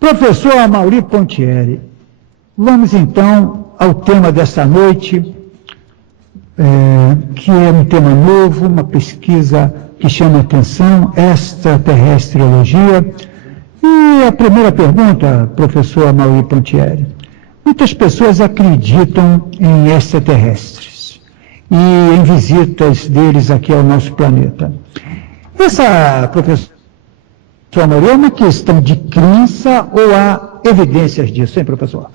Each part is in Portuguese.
Professor Amaury Pontieri, vamos então ao tema desta noite, que é um tema novo, uma pesquisa que chama atenção, extraterrestriologia. E a primeira pergunta, professor Amaury Pontieri. Muitas pessoas acreditam em extraterrestres e em visitas deles aqui ao nosso planeta. Essa, professor Amaury, é uma questão de crença ou há evidências disso, hein, professor?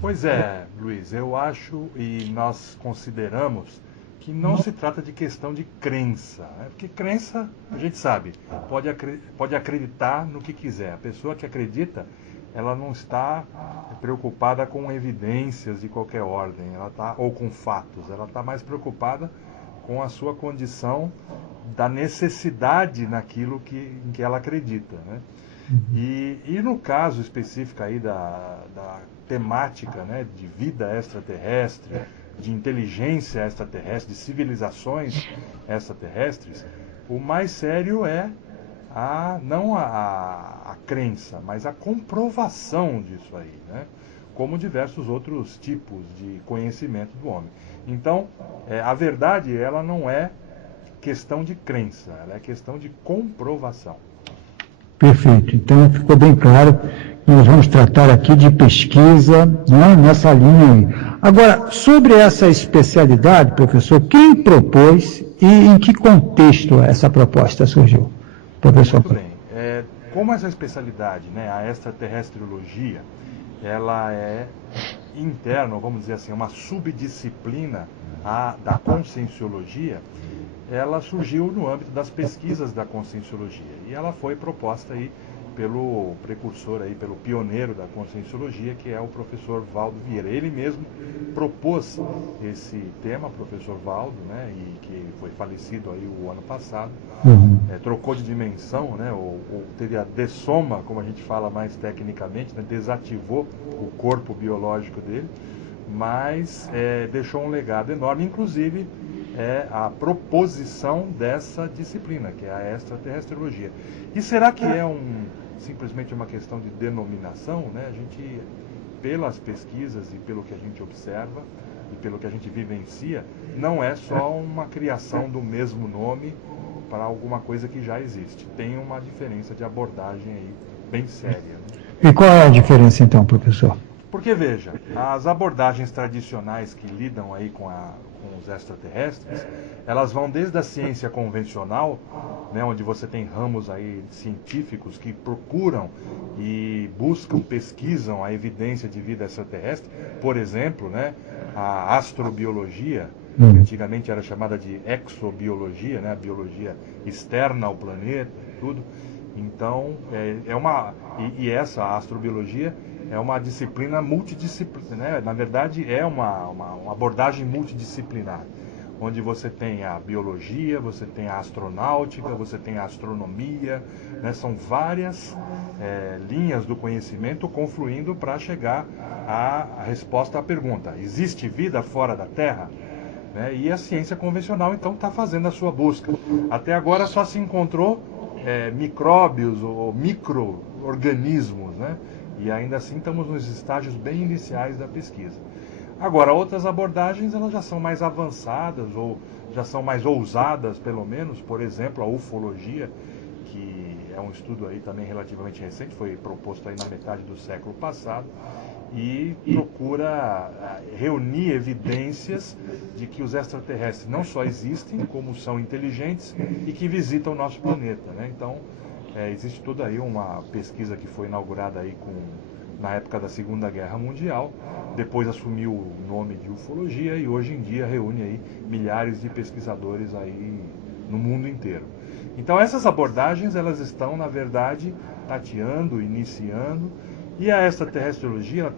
Pois é, Luiz, eu acho e nós consideramos que não se trata de questão de crença, né? Porque crença, a gente sabe, pode acreditar no que quiser. A pessoa que acredita, ela não está preocupada com evidências de qualquer ordem, ou com fatos, ela está mais preocupada com a sua condição da necessidade naquilo em que ela acredita, né? E no caso específico aí da temática, né, de vida extraterrestre, de inteligência extraterrestre, de civilizações extraterrestres, o mais sério é não a crença, mas a comprovação disso aí, né? Como diversos outros tipos de conhecimento do homem. Então, a verdade, ela não é questão de crença, ela é questão de comprovação. Perfeito. Então, ficou bem claro que nós vamos tratar aqui de pesquisa, né, nessa linha aí. Agora, sobre essa especialidade, professor, quem propôs e em que contexto essa proposta surgiu? Professor. Muito bem. Como essa especialidade, né, a extraterrestriologia, ela é interna, vamos dizer assim, uma subdisciplina da conscienciologia, ela surgiu no âmbito das pesquisas da conscienciologia e ela foi proposta aí pelo precursor aí, pelo pioneiro da conscienciologia, que é o professor Valdo Vieira. Ele mesmo propôs esse tema, professor Valdo, né, e que foi falecido aí o ano passado, trocou de dimensão, né, ou teve a dessoma, como a gente fala mais tecnicamente, né, desativou o corpo biológico dele, mas deixou um legado enorme, inclusive a proposição dessa disciplina, que é a extraterrestriologia. E será que é simplesmente uma questão de denominação, né? A gente, pelas pesquisas e pelo que a gente observa e pelo que a gente vivencia, não é só uma criação do mesmo nome para alguma coisa que já existe. Tem uma diferença de abordagem aí bem séria, né? E qual é a diferença então, professor? Porque, veja, as abordagens tradicionais que lidam aí com os extraterrestres, elas vão desde a ciência convencional, né, onde você tem ramos aí científicos que procuram e buscam, pesquisam a evidência de vida extraterrestre, por exemplo, né, a astrobiologia, que antigamente era chamada de exobiologia, né, a biologia externa ao planeta, tudo. Então, essa astrobiologia é uma disciplina multidisciplinar, né? Na verdade é uma abordagem multidisciplinar, onde você tem a biologia, você tem a astronáutica, você tem a astronomia, né? São várias linhas do conhecimento confluindo para chegar à resposta à pergunta: existe vida fora da Terra? Né? E a ciência convencional então está fazendo a sua busca. Até agora só se encontrou micróbios ou micro-organismos, né? E ainda assim estamos nos estágios bem iniciais da pesquisa. Agora, outras abordagens elas já são mais avançadas ou já são mais ousadas, pelo menos. Por exemplo, a ufologia, que é um estudo aí também relativamente recente, foi proposto aí na metade do século passado, e procura reunir evidências de que os extraterrestres não só existem, como são inteligentes e que visitam o nosso planeta, né? Então, existe toda aí uma pesquisa que foi inaugurada aí na época da Segunda Guerra Mundial, depois assumiu o nome de ufologia e hoje em dia reúne aí milhares de pesquisadores aí no mundo inteiro. Então essas abordagens elas estão, na verdade, tateando, iniciando, e a extraterrestriologia ela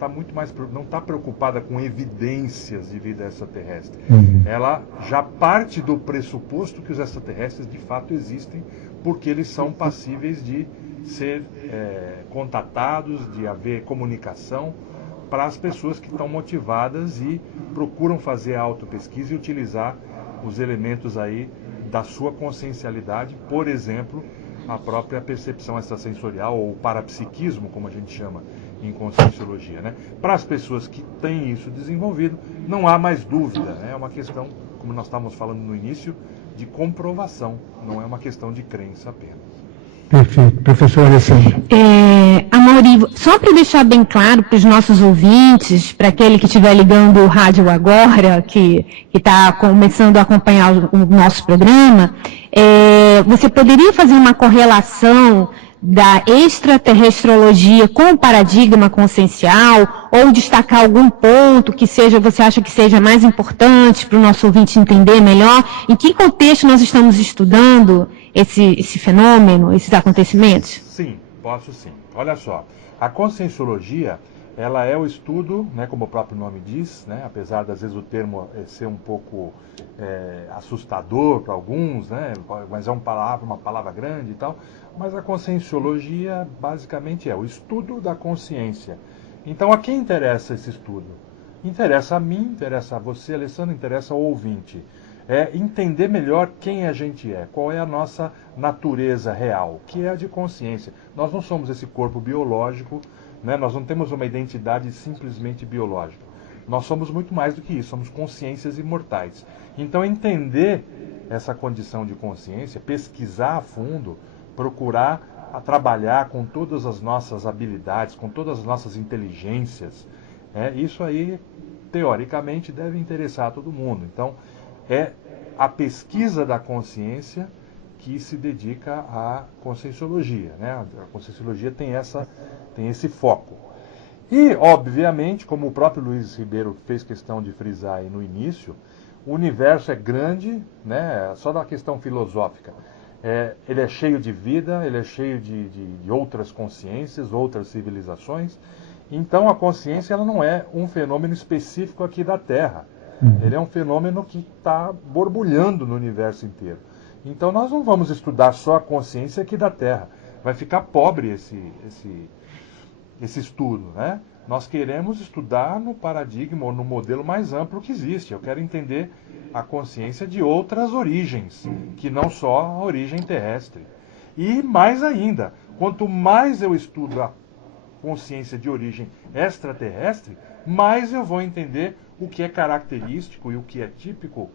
não está preocupada com evidências de vida extraterrestre. Ela já parte do pressuposto que os extraterrestres de fato existem, porque eles são passíveis de ser contatados, de haver comunicação para as pessoas que estão motivadas e procuram fazer a autopesquisa e utilizar os elementos aí da sua consciencialidade, por exemplo, a própria percepção extrasensorial, ou parapsiquismo, como a gente chama em Conscienciologia, né? Para as pessoas que têm isso desenvolvido, não há mais dúvida, né? É uma questão, como nós estávamos falando no início, de comprovação, não é uma questão de crença apenas. Perfeito. Professor Alessandro. Amaury, só para deixar bem claro para os nossos ouvintes, para aquele que estiver ligando o rádio agora, que está começando a acompanhar o nosso programa, você poderia fazer uma correlação da extraterrestrologia com o paradigma consciencial, ou destacar algum ponto que você acha que seja mais importante para o nosso ouvinte entender melhor? Em que contexto nós estamos estudando esse fenômeno, esses acontecimentos? Sim, posso sim. Olha só, a Conscienciologia, ela é o estudo, né, como o próprio nome diz, né, apesar de às vezes o termo ser um pouco assustador para alguns, né, mas é uma palavra grande e tal, mas a Conscienciologia basicamente é o estudo da consciência. Então a quem interessa esse estudo? Interessa a mim, interessa a você, Alessandro, interessa ao ouvinte. É entender melhor quem a gente é, qual é a nossa natureza real, que é a de consciência. Nós não somos esse corpo biológico, né? Nós não temos uma identidade simplesmente biológica. Nós somos muito mais do que isso, somos consciências imortais. Então entender essa condição de consciência, pesquisar a fundo, procurar trabalhar com todas as nossas habilidades, com todas as nossas inteligências, isso aí, teoricamente, deve interessar a todo mundo. Então, é a pesquisa da consciência que se dedica à Conscienciologia, né? A Conscienciologia tem esse foco. E, obviamente, como o próprio Luiz Ribeiro fez questão de frisar aí no início, o universo é grande, né? Só da questão filosófica. Ele é cheio de vida, ele é cheio de outras consciências, outras civilizações. Então, a consciência ela não é um fenômeno específico aqui da Terra. Ele é um fenômeno que está borbulhando no universo inteiro. Então nós não vamos estudar só a consciência aqui da Terra. Vai ficar pobre esse estudo, né? Nós queremos estudar no paradigma ou no modelo mais amplo que existe. Eu quero entender a consciência de outras origens, que não só a origem terrestre. E mais ainda, quanto mais eu estudo a consciência de origem extraterrestre, mais eu vou entender o que é característico e o que é típico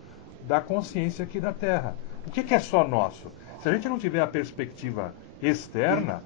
da consciência aqui da Terra. O que é só nosso? Se a gente não tiver a perspectiva externa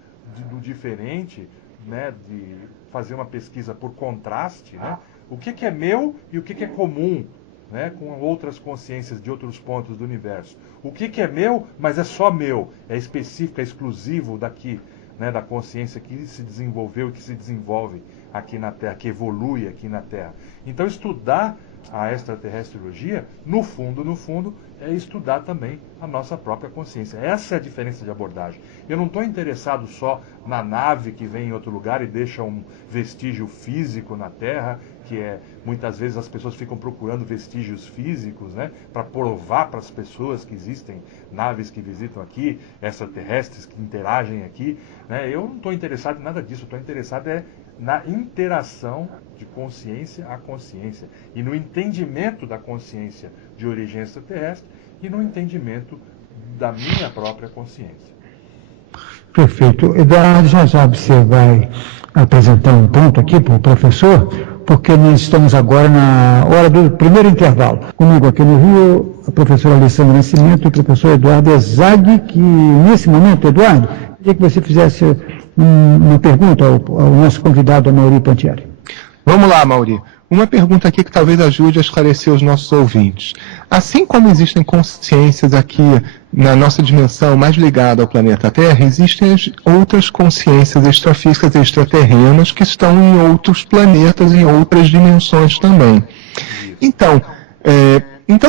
do diferente, né, de fazer uma pesquisa por contraste, né, o que é meu e o que é comum, né, com outras consciências de outros pontos do universo. O que é meu, mas é só meu, é específico, é exclusivo daqui, né, da consciência que se desenvolveu e que se desenvolve aqui na Terra, que evolui aqui na Terra. Então, estudar a extraterrestrologia, no fundo, é estudar também a nossa própria consciência. Essa é a diferença de abordagem. Eu não estou interessado só na nave que vem em outro lugar e deixa um vestígio físico na Terra, que muitas vezes as pessoas ficam procurando vestígios físicos, né, para provar para as pessoas que existem naves que visitam aqui, extraterrestres que interagem aqui, né? Eu não estou interessado em nada disso, eu estou interessado na interação de consciência a consciência e no entendimento da consciência de origem extraterrestre e no entendimento da minha própria consciência. Perfeito. Eduardo, já você vai apresentar um ponto aqui para o professor, porque nós estamos agora na hora do primeiro intervalo. Comigo aqui no Rio, a professora Alessandra Nascimento e o professor Eduardo Ezag, que nesse momento, Eduardo, queria que você fizesse uma pergunta ao nosso convidado, Amaury Pontieri. Vamos lá, Amaury. Uma pergunta aqui que talvez ajude a esclarecer os nossos ouvintes. Assim como existem consciências aqui na nossa dimensão mais ligada ao planeta Terra, existem outras consciências extrafísicas e extraterrenas que estão em outros planetas, em outras dimensões também. Então,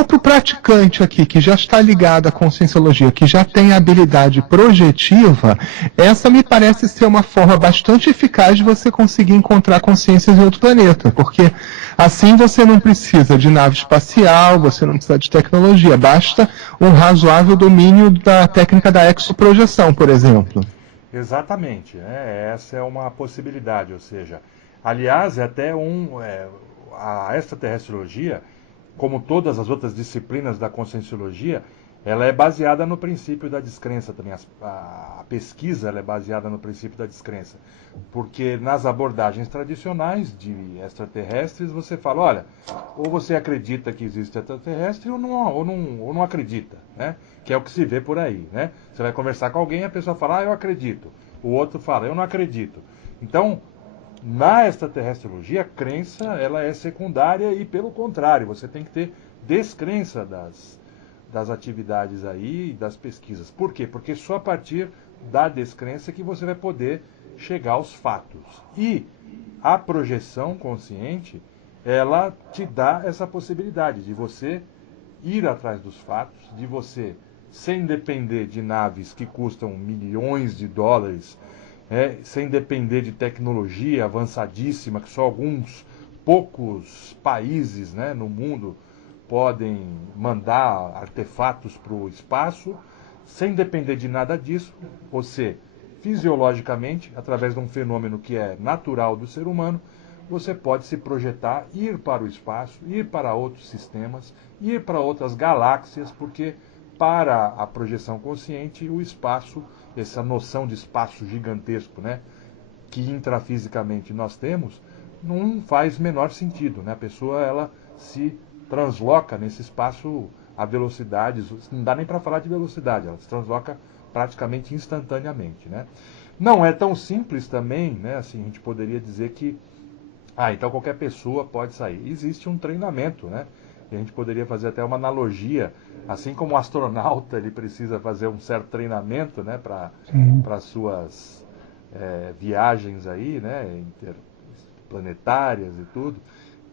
para o praticante aqui, que já está ligado à Conscienciologia, que já tem a habilidade projetiva, essa me parece ser uma forma bastante eficaz de você conseguir encontrar consciências em outro planeta, porque assim você não precisa de nave espacial, você não precisa de tecnologia, basta um razoável domínio da técnica da exoprojeção, por exemplo. Exatamente, essa é uma possibilidade, ou seja, aliás, é até a extraterrestrologia, como todas as outras disciplinas da Conscienciologia, ela é baseada no princípio da descrença também. A pesquisa ela é baseada no princípio da descrença. Porque nas abordagens tradicionais de extraterrestres, você fala, olha, ou você acredita que existe extraterrestre ou não acredita, né? Que é o que se vê por aí, né? Você vai conversar com alguém e a pessoa fala, eu acredito. O outro fala, eu não acredito. Então, na extraterrestrologia, a crença ela é secundária e, pelo contrário, você tem que ter descrença das atividades aí, das pesquisas. Por quê? Porque só a partir da descrença que você vai poder chegar aos fatos. E a projeção consciente, ela te dá essa possibilidade de você ir atrás dos fatos, de você, sem depender de naves que custam milhões de dólares, sem depender de tecnologia avançadíssima, que só alguns poucos países, né, no mundo podem mandar artefatos para o espaço, sem depender de nada disso, você, fisiologicamente, através de um fenômeno que é natural do ser humano, você pode se projetar, ir para o espaço, ir para outros sistemas, ir para outras galáxias, porque para a projeção consciente, o espaço, essa noção de espaço gigantesco, né, que intrafisicamente nós temos, não faz menor sentido, né? A pessoa ela se transloca nesse espaço a velocidades, não dá nem para falar de velocidade, ela se transloca praticamente instantaneamente, né? Não é tão simples também, né? Assim, a gente poderia dizer que então qualquer pessoa pode sair. Existe um treinamento, né? E a gente poderia fazer até uma analogia, assim como o astronauta ele precisa fazer um certo treinamento, né, para suas viagens aí, né, interplanetárias e tudo,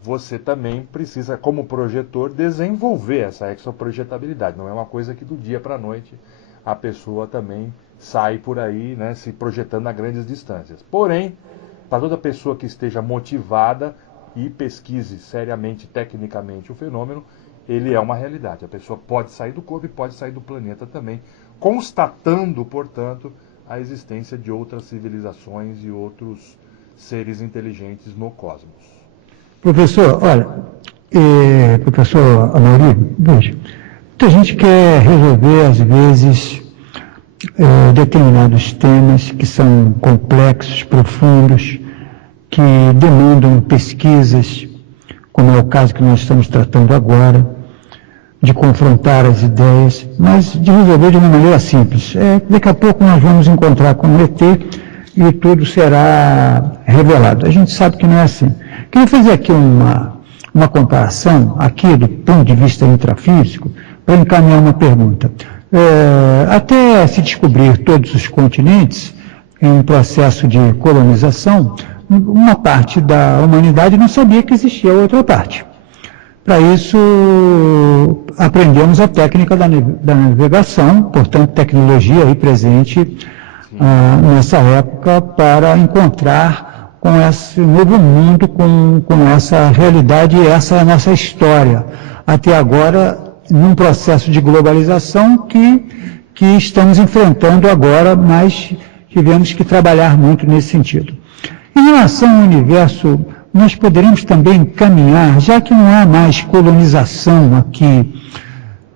você também precisa, como projetor, desenvolver essa exoprojetabilidade. Não é uma coisa que do dia para a noite a pessoa também sai por aí, né, se projetando a grandes distâncias. Porém, para toda pessoa que esteja motivada e pesquise seriamente, tecnicamente o fenômeno, ele é uma realidade. A pessoa pode sair do corpo e pode sair do planeta também, constatando, portanto, a existência de outras civilizações e outros seres inteligentes no cosmos. Professor, olha, professor Amaury, veja, muita gente quer resolver, às vezes, determinados temas que são complexos, profundos, que demandam pesquisas, como é o caso que nós estamos tratando agora, de confrontar as ideias, mas de resolver de uma maneira simples. Daqui a pouco nós vamos encontrar com o ET e tudo será revelado. A gente sabe que não é assim. Queria fazer aqui uma comparação, aqui do ponto de vista intrafísico, para encaminhar uma pergunta. Até se descobrir todos os continentes, em um processo de colonização, uma parte da humanidade não sabia que existia outra parte. Para isso, aprendemos a técnica da navegação, portanto, tecnologia aí presente nessa época para encontrar com esse novo mundo, com essa realidade, e essa é a nossa história. Até agora, num processo de globalização que estamos enfrentando agora, mas tivemos que trabalhar muito nesse sentido. Em relação ao universo, nós poderemos também caminhar, já que não há mais colonização aqui,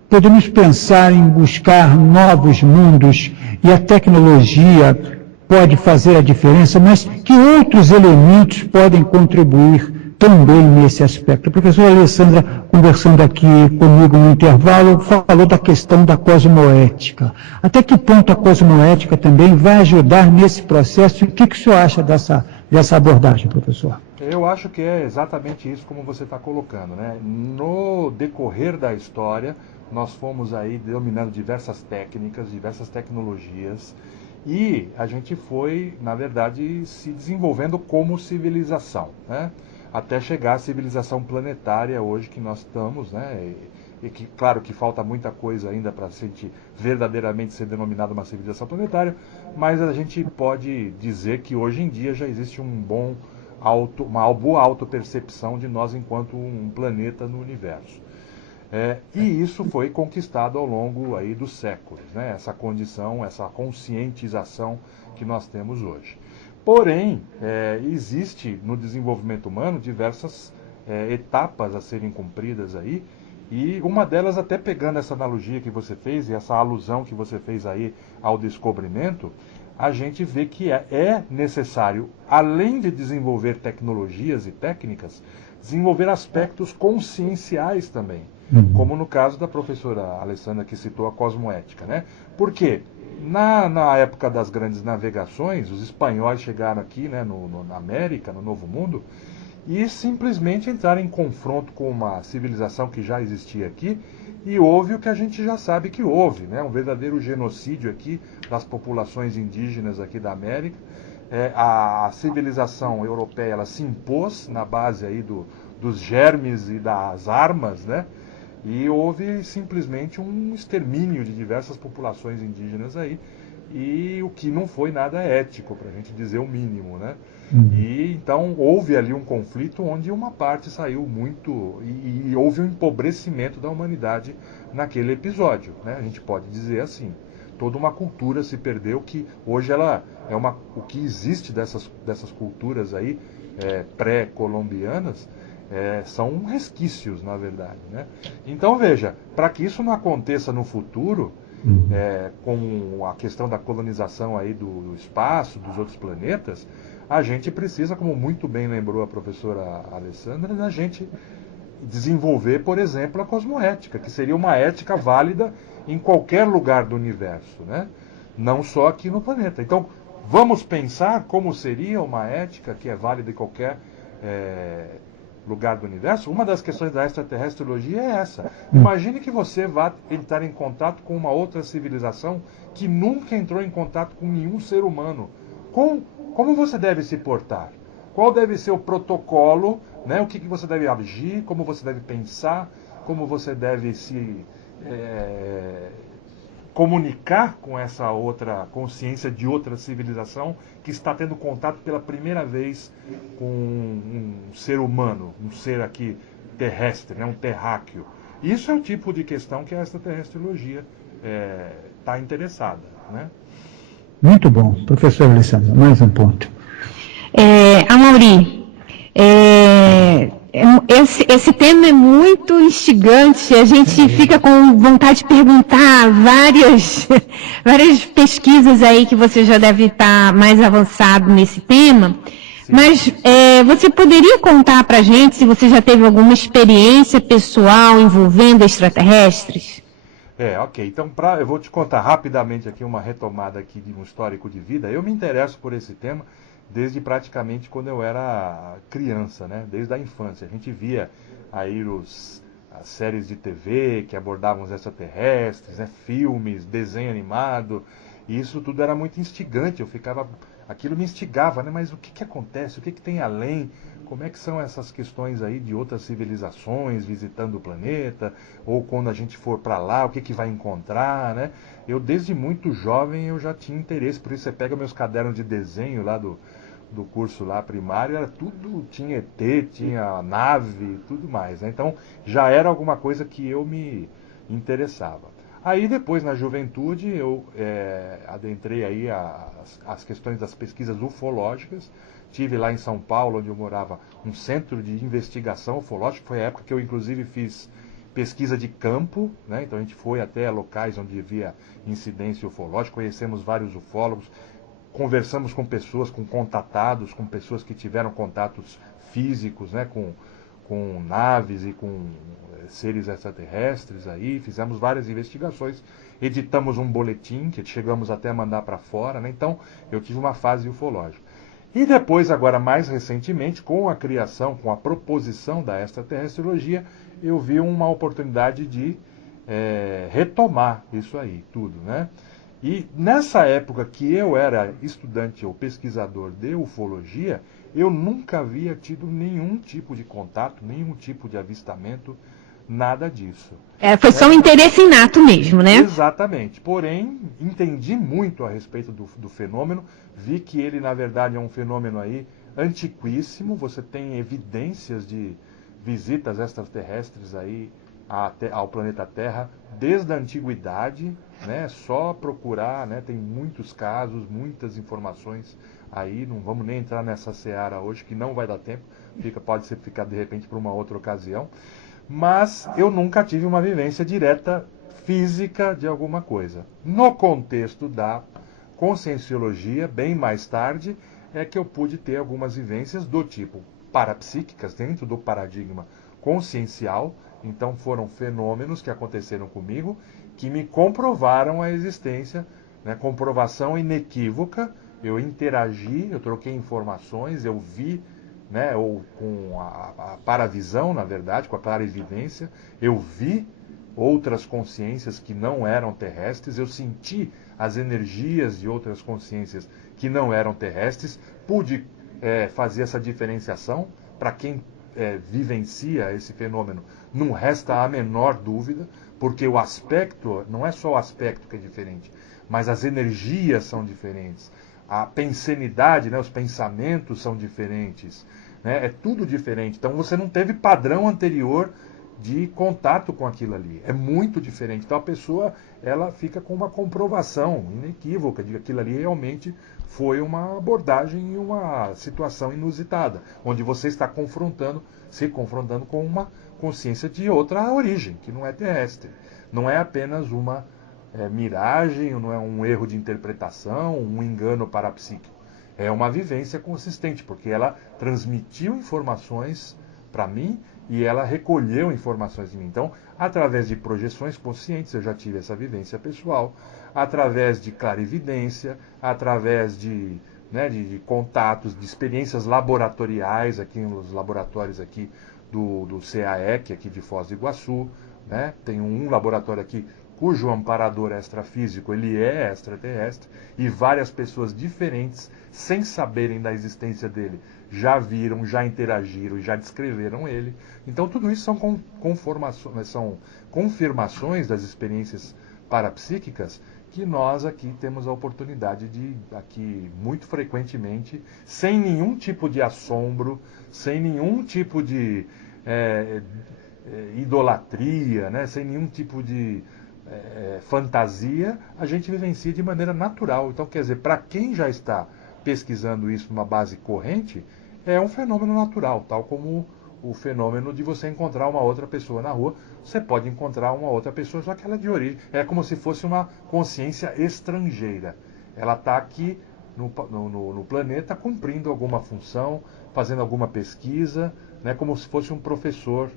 podemos pensar em buscar novos mundos e a tecnologia pode fazer a diferença, mas que outros elementos podem contribuir também nesse aspecto. A professora Alessandra, conversando aqui comigo no intervalo, falou da questão da cosmoética. Até que ponto a cosmoética também vai ajudar nesse processo? E o que o senhor acha dessa abordagem, professor? Eu acho que é exatamente isso como você está colocando, né? No decorrer da história, nós fomos aí dominando diversas técnicas, diversas tecnologias, e a gente foi, na verdade, se desenvolvendo como civilização, né? Até chegar à civilização planetária hoje que nós estamos, né? E que, claro, que falta muita coisa ainda para a gente verdadeiramente ser denominada uma civilização planetária, mas a gente pode dizer que hoje em dia já existe uma boa autopercepção de nós enquanto um planeta no universo. E isso foi conquistado ao longo aí dos séculos, né? Essa condição, essa conscientização que nós temos hoje. Porém, existe no desenvolvimento humano diversas etapas a serem cumpridas aí, E uma delas, até pegando essa analogia que você fez e essa alusão que você fez aí ao descobrimento, a gente vê que é necessário, além de desenvolver tecnologias e técnicas, desenvolver aspectos conscienciais também. Como no caso da professora Alessandra, que citou a cosmoética, né? Por quê? Na época das grandes navegações, os espanhóis chegaram aqui, né, na América, no Novo Mundo, e simplesmente entraram em confronto com uma civilização que já existia aqui, e houve o que a gente já sabe que houve, né? Um verdadeiro genocídio aqui das populações indígenas aqui da América. A civilização europeia, ela se impôs na base aí dos germes e das armas, né? E houve simplesmente um extermínio de diversas populações indígenas aí, e o que não foi nada ético, para a gente dizer o mínimo, né? E então houve ali um conflito onde uma parte saiu muito, e houve um empobrecimento da humanidade naquele episódio, né? A gente pode dizer assim. Toda uma cultura se perdeu, que hoje ela é o que existe dessas culturas aí, pré-colombianas, são resquícios, na verdade, né? Então, veja, para que isso não aconteça no futuro, com a questão da colonização aí do espaço, dos outros planetas, a gente precisa, como muito bem lembrou a professora Alessandra, a gente desenvolver, por exemplo, a cosmoética, que seria uma ética válida em qualquer lugar do universo, né? Não só aqui no planeta. Então, vamos pensar como seria uma ética que é válida em qualquer lugar do universo. Uma das questões da extraterrestriologia é essa. Imagine que você vá entrar em contato com uma outra civilização que nunca entrou em contato com nenhum ser humano. Como você deve se portar? Qual deve ser o protocolo, né? O que você deve agir, como você deve pensar, como você deve se comunicar com essa outra consciência de outra civilização que está tendo contato pela primeira vez com um ser humano, um ser aqui terrestre, né? Um terráqueo. Isso é o tipo de questão que a extraterrestriologia está interessada, né? Muito bom. Professor Alessandro, mais um ponto. Amaury, esse tema é muito instigante, a gente fica com vontade de perguntar várias pesquisas aí que você já deve estar mais avançado nesse tema. Sim. Mas você poderia contar para a gente se você já teve alguma experiência pessoal envolvendo extraterrestres? Ok. Então, eu vou te contar rapidamente aqui uma retomada aqui de um histórico de vida. Eu me interesso por esse tema desde praticamente quando eu era criança, né? Desde a infância. A gente via aí as séries de TV que abordavam os extraterrestres, né? Filmes, desenho animado, e isso tudo era muito instigante. Aquilo me instigava, né? Mas o que acontece? O que tem além? Como é que são essas questões aí de outras civilizações visitando o planeta? Ou quando a gente for para lá, o que vai encontrar, né? Eu, desde muito jovem, eu já tinha interesse. Por isso, você pega meus cadernos de desenho lá do curso lá primário, era tudo, tinha ET, tinha nave, tudo mais, né? Então, já era alguma coisa que eu me interessava. Aí, depois, na juventude, eu adentrei aí as questões das pesquisas ufológicas. Tive lá em São Paulo, onde eu morava, um centro de investigação ufológica. Foi a época que eu, inclusive, fiz pesquisa de campo, né? Então, a gente foi até locais onde havia incidência ufológica, conhecemos vários ufólogos, conversamos com pessoas, com contatados, com pessoas que tiveram contatos físicos, né? Com naves e com seres extraterrestres aí, fizemos várias investigações, editamos um boletim que chegamos até a mandar para fora, né? Então, eu tive uma fase ufológica. E depois, agora mais recentemente, com a criação, com a proposição da extraterrestriologia, eu vi uma oportunidade de retomar isso aí, tudo, né? E nessa época que eu era estudante ou pesquisador de ufologia, eu nunca havia tido nenhum tipo de contato, nenhum tipo de avistamento, nada disso. Foi só um interesse inato mesmo, né? Exatamente. Porém, entendi muito a respeito do fenômeno, vi que ele, na verdade, é um fenômeno aí antiquíssimo. Você tem evidências de visitas extraterrestres aí ao planeta Terra desde a antiguidade, né? Só procurar, né? Tem muitos casos, muitas informações aí. Não vamos nem entrar nessa seara hoje, que não vai dar tempo. Pode ser ficar de repente para uma outra ocasião. mas eu nunca tive uma vivência direta física de alguma coisa. No contexto da conscienciologia, bem mais tarde, é que eu pude ter algumas vivências do tipo parapsíquicas, dentro do paradigma consciencial. Então foram fenômenos que aconteceram comigo, que me comprovaram a existência, né, comprovação inequívoca. Eu interagi, eu troquei informações, eu vi, né, ou com a paravisão, na verdade, com a paraevidência, eu vi outras consciências que não eram terrestres, eu senti as energias de outras consciências que não eram terrestres, pude fazer essa diferenciação. Para quem vivencia esse fenômeno, não resta a menor dúvida, porque o aspecto, não é só o aspecto que é diferente, mas as energias são diferentes, a pensenidade, né, os pensamentos são diferentes, né, é tudo diferente. Então você não teve padrão anterior de contato com aquilo ali. É muito diferente. Então a pessoa, ela fica com uma comprovação inequívoca de que aquilo ali realmente foi uma abordagem e uma situação inusitada, onde você está se confrontando com uma consciência de outra origem, que não é terrestre. Não é apenas uma miragem, não é um erro de interpretação, um engano parapsíquico. É uma vivência consistente, porque ela transmitiu informações para mim e ela recolheu informações de mim. Então, através de projeções conscientes, eu já tive essa vivência pessoal, através de clarividência, através de contatos, de experiências laboratoriais, aqui nos laboratórios aqui do CAEC, aqui de Foz do Iguaçu, né? Tem um laboratório aqui cujo amparador extrafísico, ele é extraterrestre, e várias pessoas diferentes, sem saberem da existência dele, já viram, já interagiram, já descreveram ele. Então tudo isso são confirmações das experiências parapsíquicas que nós aqui temos a oportunidade de, aqui muito frequentemente, sem nenhum tipo de assombro, sem nenhum tipo de idolatria, né? Sem nenhum tipo de fantasia, a gente vivencia de maneira natural. Então, quer dizer, para quem já está pesquisando isso numa base corrente, é um fenômeno natural, tal como o fenômeno de você encontrar uma outra pessoa na rua. Você pode encontrar uma outra pessoa, só que ela é de origem. É como se fosse uma consciência estrangeira. Ela está aqui no planeta cumprindo alguma função, fazendo alguma pesquisa, né, como se fosse um professor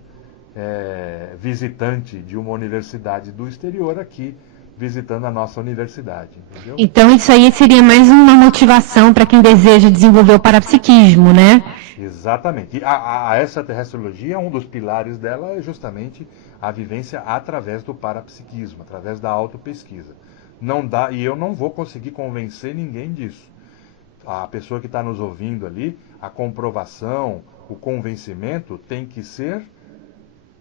visitante de uma universidade do exterior aqui, visitando a nossa universidade. Entendeu? Então isso aí seria mais uma motivação para quem deseja desenvolver o parapsiquismo, né? Exatamente. E a extraterrestriologia, um dos pilares dela é justamente a vivência através do parapsiquismo, através da autopesquisa. Não dá, e eu não vou conseguir convencer ninguém disso. A pessoa que está nos ouvindo ali, a comprovação, o convencimento tem que ser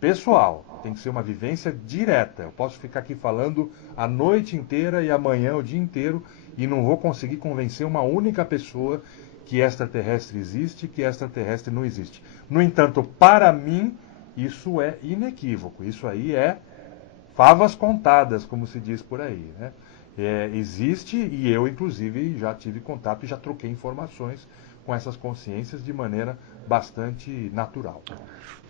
pessoal, tem que ser uma vivência direta. Eu posso ficar aqui falando a noite inteira e amanhã o dia inteiro e não vou conseguir convencer uma única pessoa que extraterrestre existe, que extraterrestre não existe. No entanto, para mim, isso é inequívoco. Isso aí é favas contadas, como se diz por aí, né? Existe, e eu, inclusive, já tive contato e já troquei informações com essas consciências de maneira bastante natural.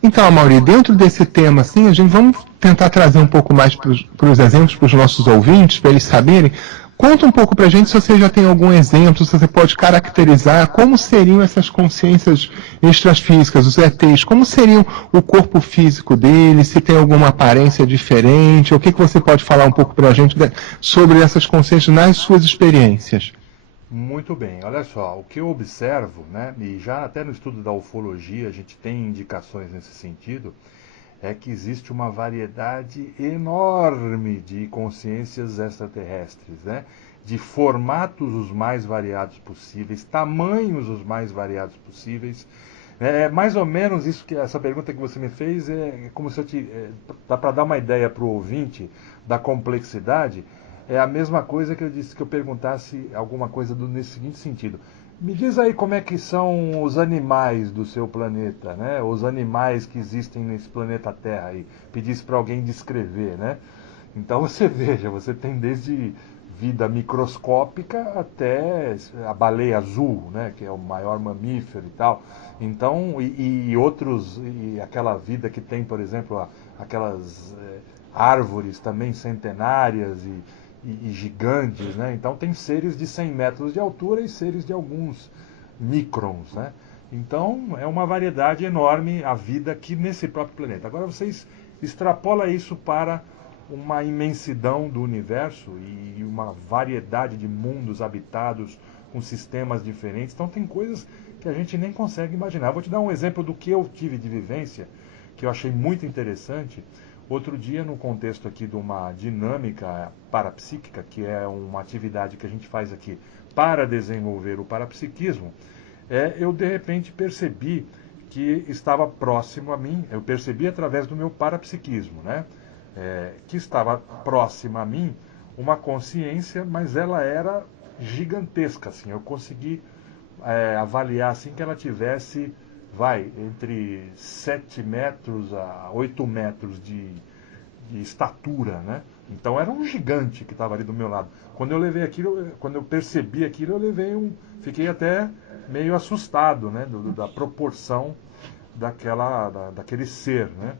Então, Amaury, dentro desse tema, assim, a gente vamos tentar trazer um pouco mais para os exemplos para os nossos ouvintes, para eles saberem. Conta um pouco para a gente se você já tem algum exemplo, se você pode caracterizar como seriam essas consciências extrafísicas, os ETs, como seriam o corpo físico deles, se tem alguma aparência diferente, o que você pode falar um pouco para a gente sobre essas consciências nas suas experiências? Muito bem, olha só, o que eu observo, né, e já até no estudo da ufologia a gente tem indicações nesse sentido, é que existe uma variedade enorme de consciências extraterrestres, né, de formatos os mais variados possíveis, tamanhos os mais variados possíveis. É mais ou menos isso que essa pergunta que você me fez é como se dá para dar uma ideia para o ouvinte da complexidade. É a mesma coisa que eu disse que eu perguntasse alguma coisa nesse seguinte sentido. Me diz aí como é que são os animais do seu planeta, né? Os animais que existem nesse planeta Terra aí. Pedisse para alguém descrever, né? Então você veja, você tem desde vida microscópica até a baleia azul, né, que é o maior mamífero e tal. Então, e aquela vida que tem, por exemplo, aquelas árvores também centenárias e gigantes, né? Então tem seres de 100 metros de altura e seres de alguns microns, né? Então é uma variedade enorme a vida aqui nesse próprio planeta. Agora vocês extrapolam isso para uma imensidão do universo e uma variedade de mundos habitados com sistemas diferentes. Então tem coisas que a gente nem consegue imaginar. Eu vou te dar um exemplo do que eu tive de vivência, que eu achei muito interessante. Outro dia, no contexto aqui de uma dinâmica parapsíquica, que é uma atividade que a gente faz aqui para desenvolver o parapsiquismo, eu de repente percebi que estava próximo a mim, eu percebi através do meu parapsiquismo, né? Que estava próxima a mim uma consciência, mas ela era gigantesca, assim, eu consegui avaliar assim que ela tivesse, entre 7 metros a 8 metros de estatura, né? Então era um gigante que estava ali do meu lado. Quando eu percebi aquilo, fiquei até meio assustado, né? Da proporção daquele ser, né?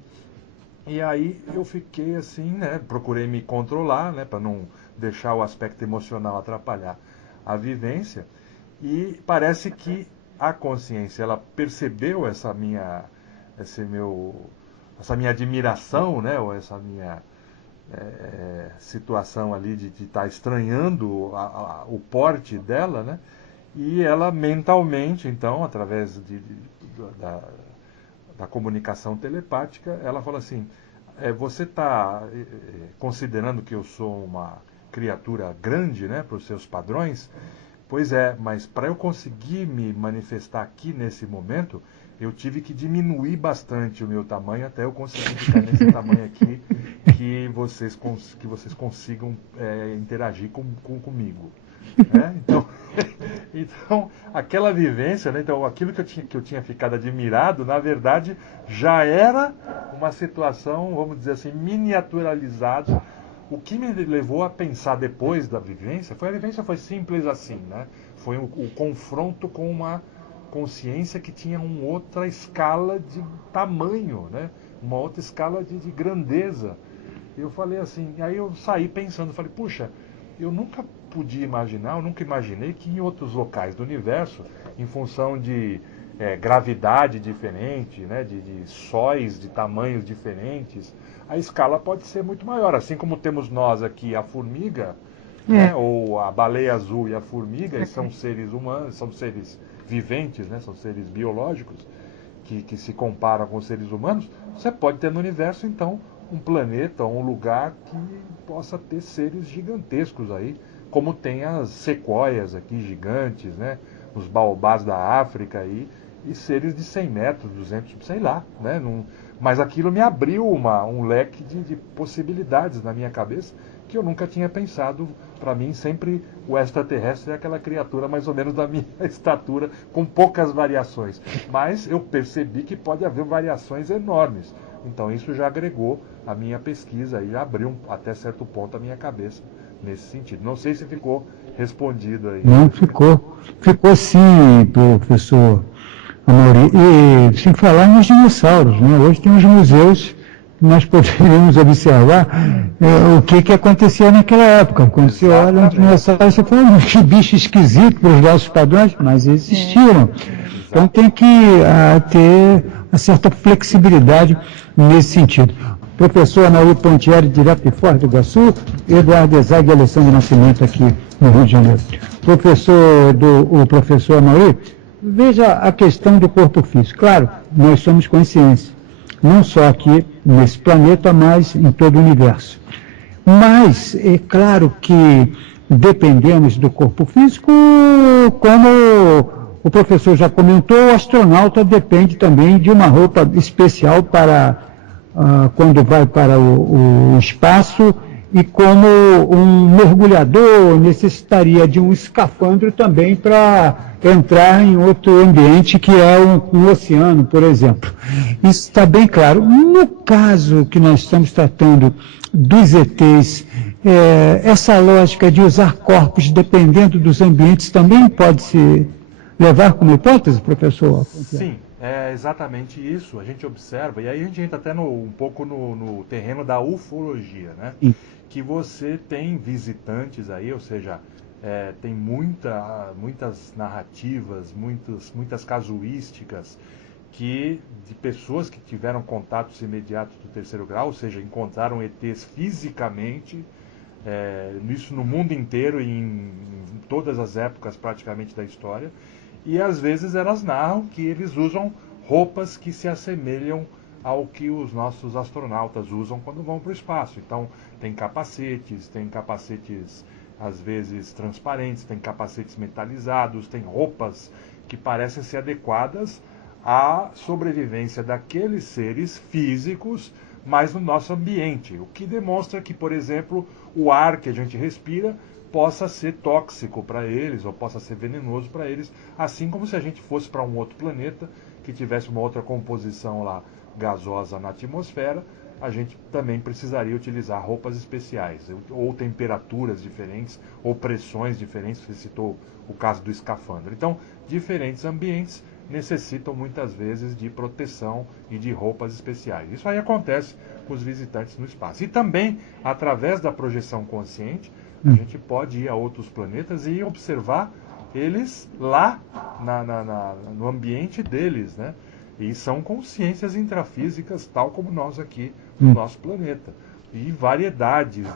E aí eu fiquei assim, né? Procurei me controlar, né? Para não deixar o aspecto emocional atrapalhar a vivência. E parece que a consciência, ela percebeu essa minha admiração, né? Ou essa minha situação ali de estar estranhando o porte dela, né? E ela mentalmente, então, através da comunicação telepática, ela fala assim: você está considerando que eu sou uma criatura grande, né, para os seus padrões? Pois é, mas para eu conseguir me manifestar aqui nesse momento, eu tive que diminuir bastante o meu tamanho até eu conseguir ficar nesse tamanho aqui, que vocês consigam interagir comigo. Então, aquela vivência, né, então, aquilo que eu tinha ficado admirado, na verdade, já era uma situação, vamos dizer assim, miniaturalizada. O que me levou a pensar depois da vivência, foi simples assim, né? Foi o confronto com uma consciência que tinha uma outra escala de tamanho, né? Uma outra escala de grandeza. Eu falei assim, aí eu saí pensando, falei, puxa, eu nunca imaginei que em outros locais do universo, em função de gravidade diferente, né, de sóis de tamanhos diferentes, a escala pode ser muito maior. Assim como temos nós aqui a formiga, né, ou a baleia azul e a formiga, e são seres humanos, são seres viventes, né, são seres biológicos que se comparam com os seres humanos. Você pode ter no universo, então, um planeta, um lugar que possa ter seres gigantescos aí, como tem as sequoias aqui gigantes, né, os baobás da África aí, e seres de 100 metros, 200, sei lá, né? Mas aquilo me abriu um leque de possibilidades na minha cabeça que eu nunca tinha pensado. Para mim, sempre o extraterrestre é aquela criatura mais ou menos da minha estatura, com poucas variações. Mas eu percebi que pode haver variações enormes. Então isso já agregou a minha pesquisa e já abriu até certo ponto a minha cabeça nesse sentido. Não sei se ficou respondido aí. Não, ficou. Ficou sim, professor Amaury. E sem falar nos dinossauros, né? Hoje tem os museus que nós poderíamos observar o que acontecia naquela época. Quando você olha um dinossauro, você fala, que bicho esquisito para os nossos padrões, mas existiram. Então tem que ter uma certa flexibilidade nesse sentido. Professor Amaury Pontieri, direto de Foz do Iguaçu, Eduardo Ezag, eleição de nascimento aqui no Rio de Janeiro. O professor Amaury, veja a questão do corpo físico. Claro, nós somos consciência, não só aqui nesse planeta, mas em todo o universo. Mas é claro que dependemos do corpo físico, como o professor já comentou, o astronauta depende também de uma roupa especial para quando vai para o espaço, e como um mergulhador necessitaria de um escafandro também para entrar em outro ambiente que é um oceano, por exemplo. Isso está bem claro. No caso que nós estamos tratando dos ETs essa lógica de usar corpos dependendo dos ambientes também pode se levar como hipótese, professor? Sim, é exatamente isso. A gente observa, e aí a gente entra até um pouco no terreno da ufologia, né? Sim. Que você tem visitantes aí, ou seja, tem muitas narrativas, muitas casuísticas de pessoas que tiveram contatos imediatos do terceiro grau, ou seja, encontraram ETs fisicamente, isso no mundo inteiro e em todas as épocas praticamente da história, e às vezes elas narram que eles usam roupas que se assemelham ao que os nossos astronautas usam quando vão para o espaço. Então, tem capacetes às vezes transparentes, tem capacetes metalizados, tem roupas que parecem ser adequadas à sobrevivência daqueles seres físicos, mas no nosso ambiente. O que demonstra que, por exemplo, o ar que a gente respira possa ser tóxico para eles, ou possa ser venenoso para eles, assim como se a gente fosse para um outro planeta, que tivesse uma outra composição lá gasosa na atmosfera, a gente também precisaria utilizar roupas especiais, ou temperaturas diferentes, ou pressões diferentes. Você citou o caso do escafandro. Então, diferentes ambientes necessitam muitas vezes de proteção e de roupas especiais. Isso aí acontece com os visitantes no espaço. E também, através da projeção consciente, a gente pode ir a outros planetas e observar eles lá no ambiente deles, né? E são consciências intrafísicas, tal como nós aqui no nosso planeta. E variedades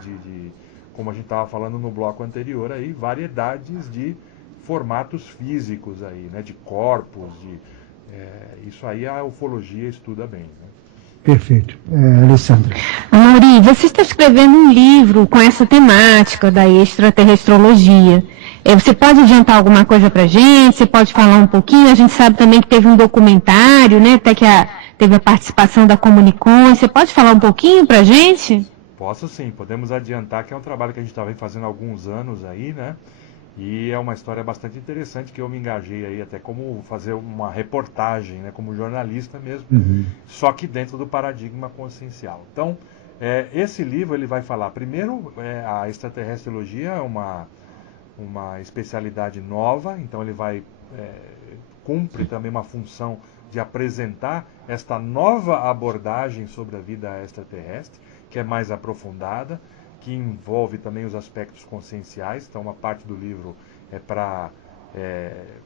como a gente estava falando no bloco anterior, aí, variedades de formatos físicos aí, né? De corpos, isso aí a ufologia estuda bem, né? Perfeito. Alessandra. Mauri, você está escrevendo um livro com essa temática da extraterrestrologia. Você pode adiantar alguma coisa para a gente? Você pode falar um pouquinho? A gente sabe também que teve um documentário, né? Até que teve a participação da Comunicões. Você pode falar um pouquinho para a gente? Posso sim. Podemos adiantar que é um trabalho que a gente estava fazendo há alguns anos aí, né? E é uma história bastante interessante que eu me engajei aí até como fazer uma reportagem, né? Como jornalista mesmo, só que dentro do paradigma consciencial. Então, esse livro ele vai falar, primeiro, a extraterrestrologia é uma especialidade nova, então ele cumpre também uma função de apresentar esta nova abordagem sobre a vida extraterrestre, que é mais aprofundada, que envolve também os aspectos conscienciais. Então, uma parte do livro é para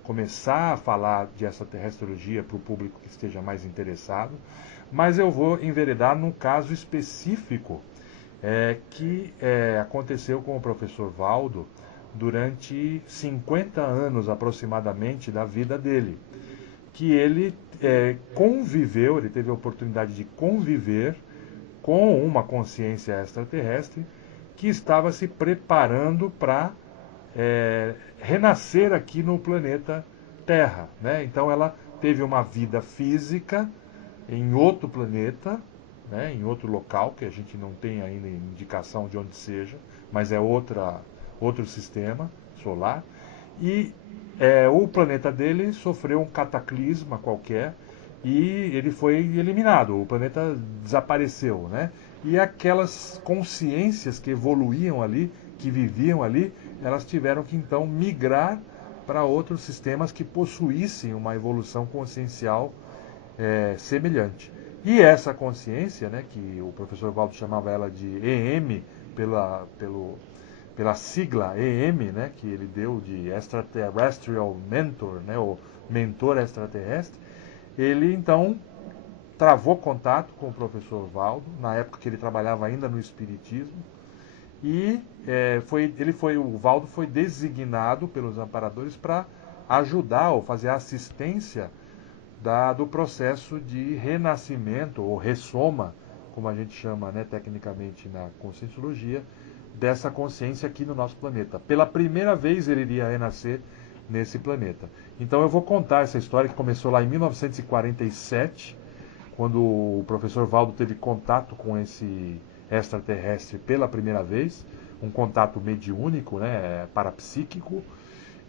começar a falar de extraterrestrologia para o público que esteja mais interessado, mas eu vou enveredar num caso específico que aconteceu com o professor Valdo durante 50 anos aproximadamente da vida dele, que ele ele teve a oportunidade de conviver com uma consciência extraterrestre que estava se preparando para renascer aqui no planeta Terra, né? Então ela teve uma vida física em outro planeta, né? Em outro local, que a gente não tem ainda indicação de onde seja, mas é outro sistema solar, e o planeta dele sofreu um cataclisma qualquer e ele foi eliminado, o planeta desapareceu, né? E aquelas consciências que evoluíam ali, que viviam ali, elas tiveram que então migrar para outros sistemas que possuíssem uma evolução consciencial semelhante. E essa consciência, né, que o professor Valdo chamava ela de EM, pela sigla EM, né, que ele deu de Extraterrestrial Mentor, né, ou mentor extraterrestre, ele então travou contato com o professor Valdo, na época que ele trabalhava ainda no Espiritismo, e o Valdo foi designado pelos amparadores para ajudar ou fazer a assistência do processo de renascimento, ou ressoma, como a gente chama, né, tecnicamente na Conscienciologia, dessa consciência aqui no nosso planeta. Pela primeira vez ele iria renascer nesse planeta. Então eu vou contar essa história que começou lá em 1947, quando o professor Valdo teve contato com esse extraterrestre pela primeira vez, um contato mediúnico, né, parapsíquico,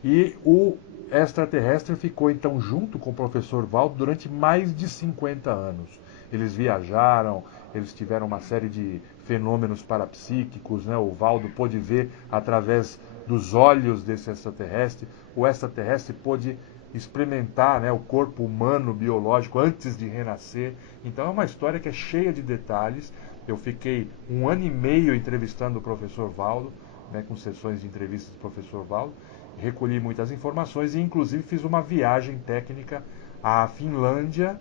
e o extraterrestre ficou então junto com o professor Valdo durante mais de 50 anos. Eles viajaram, eles tiveram uma série de fenômenos parapsíquicos, né? O Valdo pôde ver através dos olhos desse extraterrestre, o extraterrestre pôde experimentar, né, o corpo humano biológico antes de renascer. Então é uma história que é cheia de detalhes. Eu fiquei 1 ano e meio entrevistando o professor Valdo, né, com sessões de entrevistas do professor Valdo, recolhi muitas informações e inclusive fiz uma viagem técnica à Finlândia,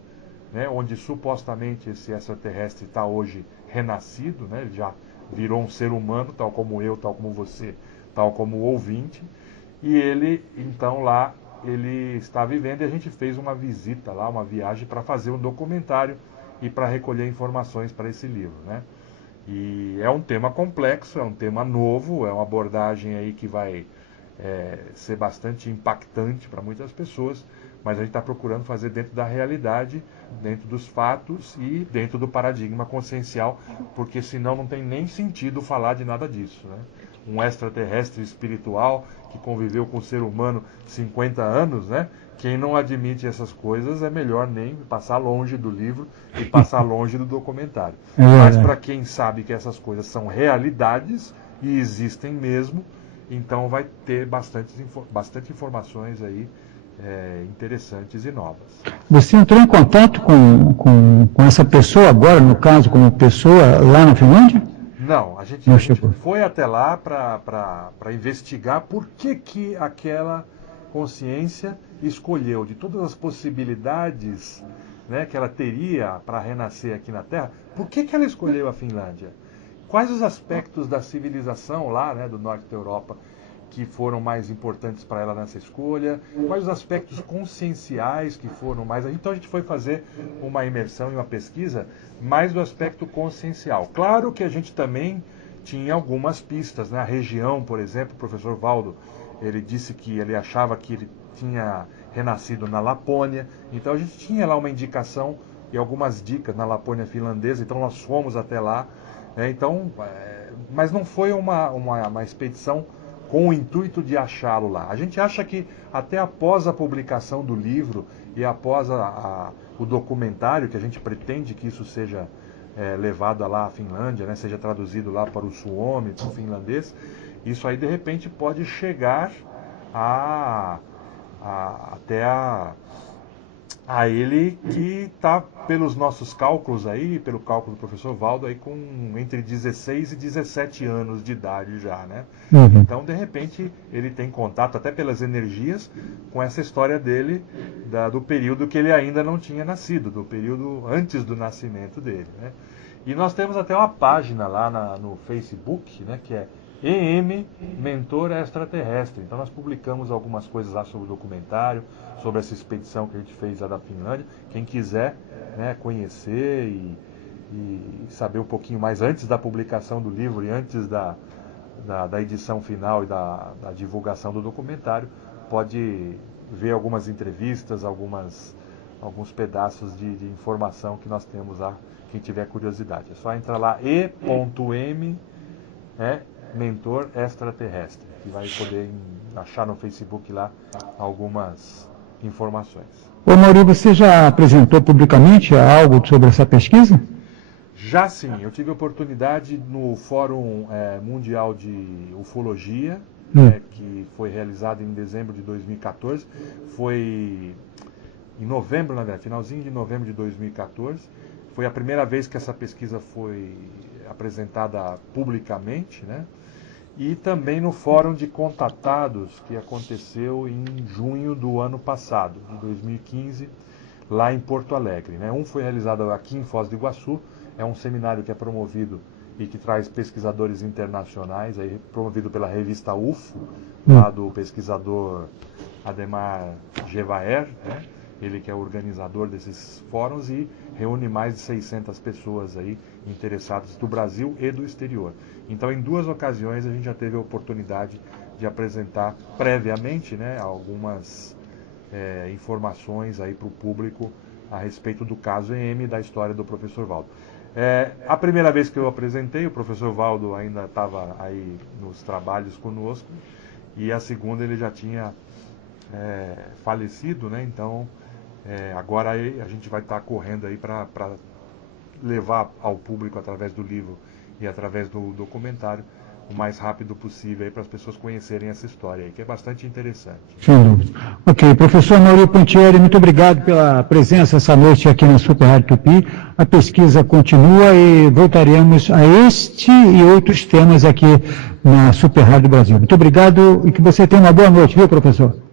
né, onde supostamente esse extraterrestre está hoje renascido, né, ele já virou um ser humano, tal como eu, tal como você, tal como o ouvinte, e ele, então, lá, ele está vivendo, e a gente fez uma visita lá, uma viagem para fazer um documentário e para recolher informações para esse livro, né? E é um tema complexo, é um tema novo, é uma abordagem aí que vai ser bastante impactante para muitas pessoas, mas a gente está procurando fazer dentro da realidade, dentro dos fatos e dentro do paradigma consciencial, porque senão não tem nem sentido falar de nada disso, né? Um extraterrestre espiritual que conviveu com o ser humano 50 anos, né? Quem não admite essas coisas é melhor nem passar longe do livro e passar longe do documentário. Mas para quem sabe que essas coisas são realidades e existem mesmo, então vai ter bastante informações aí interessantes e novas. Você entrou em contato com essa pessoa agora, no caso, como pessoa lá na Finlândia? Não, a gente foi até lá para investigar por que aquela consciência escolheu, de todas as possibilidades, né, que ela teria para renascer aqui na Terra, por que ela escolheu a Finlândia? Quais os aspectos da civilização lá, né, do norte da Europa que foram mais importantes para ela nessa escolha? Quais os aspectos conscienciais que foram mais... Então a gente foi fazer uma imersão e uma pesquisa mais do aspecto consciencial. Claro que a gente também tinha algumas pistas, né? A região, por exemplo, o professor Valdo, ele disse que ele achava que ele tinha renascido na Lapônia, então a gente tinha lá uma indicação e algumas dicas na Lapônia finlandesa, então nós fomos até lá, né? Mas não foi uma expedição com o intuito de achá-lo lá. A gente acha que até após a publicação do livro e após o documentário, que a gente pretende que isso seja levado lá à Finlândia, né, seja traduzido lá para o suomi, para o finlandês, isso aí de repente pode chegar até a ele, que está, pelos nossos cálculos aí, pelo cálculo do professor Valdo, aí com entre 16 e 17 anos de idade já, né? Uhum. Então, de repente, ele tem contato, até pelas energias, com essa história dele, do período que ele ainda não tinha nascido, do período antes do nascimento dele, né? E nós temos até uma página lá no Facebook, né, que é EM Mentor Extraterrestre. Então nós publicamos algumas coisas lá sobre o documentário, sobre essa expedição que a gente fez lá da Finlândia. Quem quiser, né, conhecer e saber um pouquinho mais antes da publicação do livro e antes da edição final e da divulgação do documentário, pode ver algumas entrevistas, alguns pedaços de informação que nós temos lá, quem tiver curiosidade. É só entrar lá, e.m, Mentor Extraterrestre, que vai poder achar no Facebook lá algumas informações. Ô Mauri, você já apresentou publicamente algo sobre essa pesquisa? Já sim, eu tive a oportunidade no Fórum Mundial de Ufologia, que foi realizado em dezembro de 2014, foi em novembro, na verdade, finalzinho de novembro de 2014, foi a primeira vez que essa pesquisa foi apresentada publicamente, né? E também no Fórum de Contatados, que aconteceu em junho do ano passado, de 2015, lá em Porto Alegre, né? Um foi realizado aqui em Foz do Iguaçu, é um seminário que é promovido e que traz pesquisadores internacionais, aí, promovido pela revista UFO, lá do pesquisador Ademar Gevaer, né? Ele que é o organizador desses fóruns e reúne mais de 600 pessoas aí interessadas do Brasil e do exterior. Então, em 2 ocasiões, a gente já teve a oportunidade de apresentar previamente, né, algumas informações aí para o público a respeito do caso EM e da história do professor Valdo. A primeira vez que eu apresentei, o professor Valdo ainda estava aí nos trabalhos conosco, e a segunda ele já tinha falecido, né? Então agora a gente vai estar correndo aí para levar ao público através do livro e através do documentário o mais rápido possível para as pessoas conhecerem essa história aí, que é bastante interessante. Sem dúvida. Ok, professor Amaury Pontieri, muito obrigado pela presença essa noite aqui na Super Rádio Tupi. A pesquisa continua e voltaremos a este e outros temas aqui na Super Rádio Brasil. Muito obrigado e que você tenha uma boa noite, viu, professor?